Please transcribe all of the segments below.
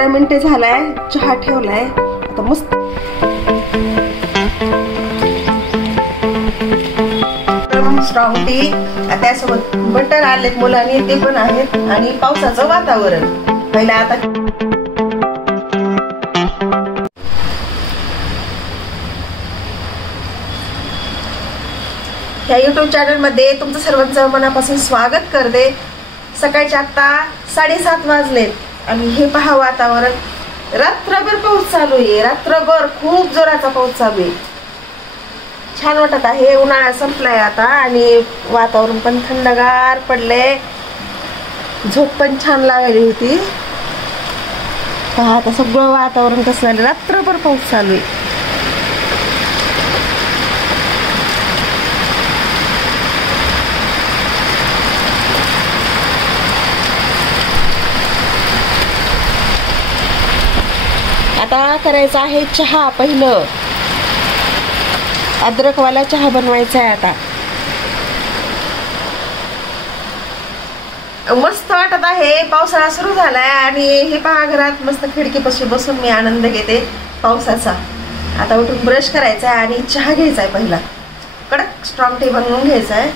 15 मिनिटे झालाय, चहा ठेवलाय आता मस्त स्ट्रॉंग टी, त्यासोबत बटर आलेत मुलांनी ते पण आहेत आणि पावसाचं वातावरण. पहिला आता या YouTube चॅनल मध्ये तुमचं सर्वांचं मनापासून स्वागत करते. सकाळचे आता 7:30 वाजलेत आणि हे पहा वातावरण, रात्रभर पाऊस चालू आहे. रात्रभर खूप जोराचा पाऊस चालू आहे. छान वाटत आहे. उन्हाळा संपलाय आता आणि वातावरण पण थंडगार पडले. झोप पण छान लागली होती. पहा आता सगळं वातावरण कसं झालं, रात्रभर पाऊस चालू आहे. आता करायचा आहे चहा. पहिलं अद्रकवाला चहा बनवायचा आहे. आता मस्त वाटत आहे. पावसाळा सुरू झालाय आणि हे पहा घरात मस्त खिडकीपाशी बसून मी आनंद घेते पावसाचा. आता उठून ब्रश करायचा आहे आणि चहा घ्यायचा आहे. पहिला कडक स्ट्रॉंग टी बनवून घ्यायचा आहे.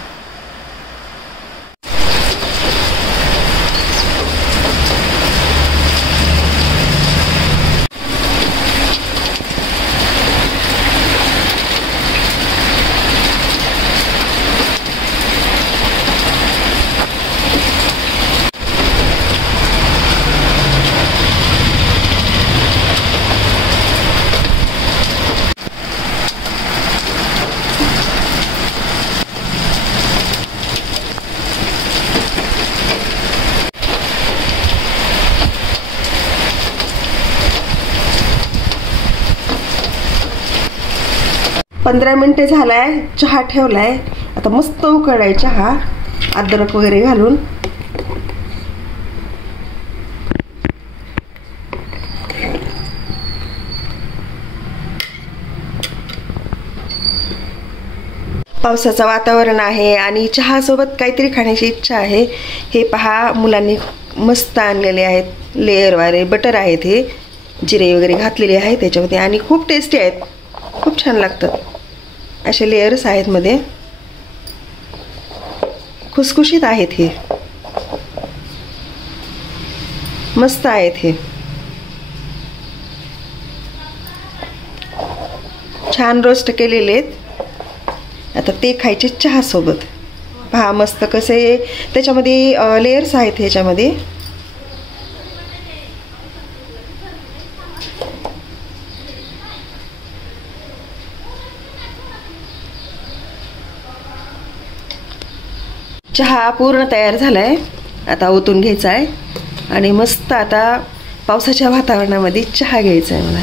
पंधरा मिनिटे झालाय, चहा ठेवलाय आता मस्त उकळाय चहा अद्रक वगैरे घालून. पावसाचं वातावरण आहे आणि चहा सोबत काहीतरी खाण्याची इच्छा आहे. हे पहा मुलांनी मस्त आणलेले आहेत लेअरवाले बटर आहेत. हे जिरे वगैरे घातलेले आहेत त्याच्यामध्ये आणि खूप टेस्टी आहेत. खूप छान लागतात. असे लेयर्स आहेत मध्ये, खुसखुशीत आहेत. हे मस्त आहेत. हे छान रोस्ट केलेले आहेत. आता ते खायचे चहा सोबत. पहा मस्त कसे त्याच्यामध्ये लेयर्स आहेत. ह्याच्यामध्ये चहा पूर्ण तयार झालाय. आता ओतून घ्यायचा आहे आणि मस्त आता पावसाच्या वातावरणामध्ये चहा घ्यायचा आहे मला.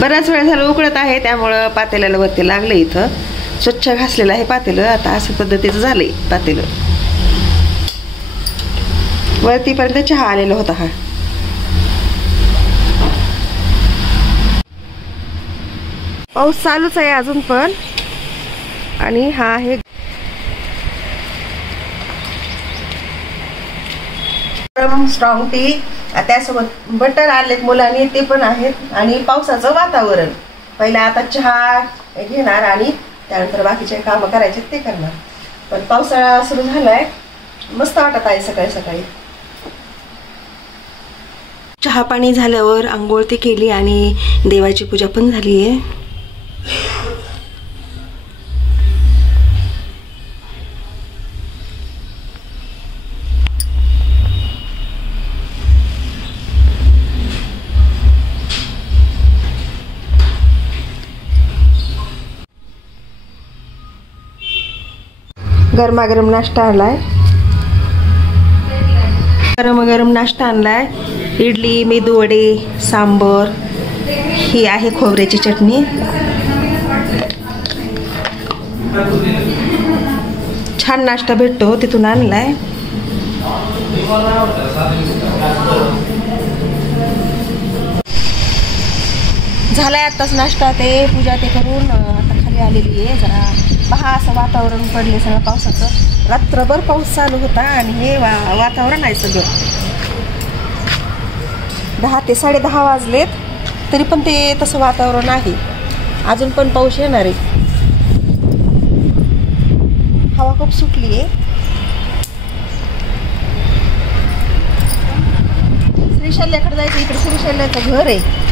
बराच वेळ झाला उकळत आहे त्यामुळं पातेल्याला वरती लागलं. इथं स्वच्छ घासलेलं आहे पातेलं. आता असं पद्धतीचं झालंय पातेलं. वरतीपर्यंत चहा आलेला होता. हा पाऊस चालूच आहे अजून पण. आणि हा आहे स्ट्रॉंग टी, त्यासोबत बटर आलेत मुलांनी ते पण आहेत आणि पावसाचं वातावरण. पहिला आता चहा घेणार आणि त्यानंतर बाकीचे कामं करायचे ते करणार. पण पावसाळा सुरू झालाय, मस्त वाटत आहे सकाळी सकाळी. चहा पाणी झाल्यावर आंघोळ ते केली आणि देवाची पूजा पण झाली आहे. गरमागरम नाश्ता आणलाय. गरम नाश्ता आणलाय. इडली, मेदूवडे, सांबर, ही आहे खोबऱ्याची चटणी. छान नाश्ता भेटतो तिथून आणलाय. झालाय आत्ताच नाश्ता. ते पूजा ते करून आता खाली आलेली आहे. जरा पहा असं वातावरण पडले सगळं पावसाचं. रात्रभर पाऊस चालू होता आणि हे वातावरण आहे सगळं. 10 ते 10:30 वाजलेत तरी पण ते तसं वातावरण आहे. अजून पण पाऊस येणार आहे. हवा खूप सुटली आहे. श्रीशैल्याकडे जायचं. इकडे श्रीशैल्याचं घर आहे.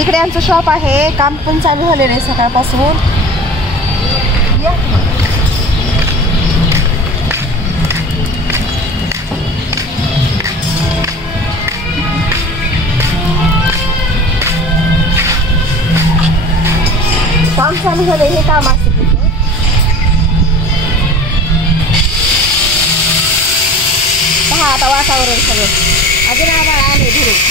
इकडे आमचं शॉप आहे. काम पण चालू झालेलं आहे सकाळपासून. काम चालू झालंय. हे काम असतं तिथं. पहा आता वातावरण सगळं. अजून आभाळ आले धरून.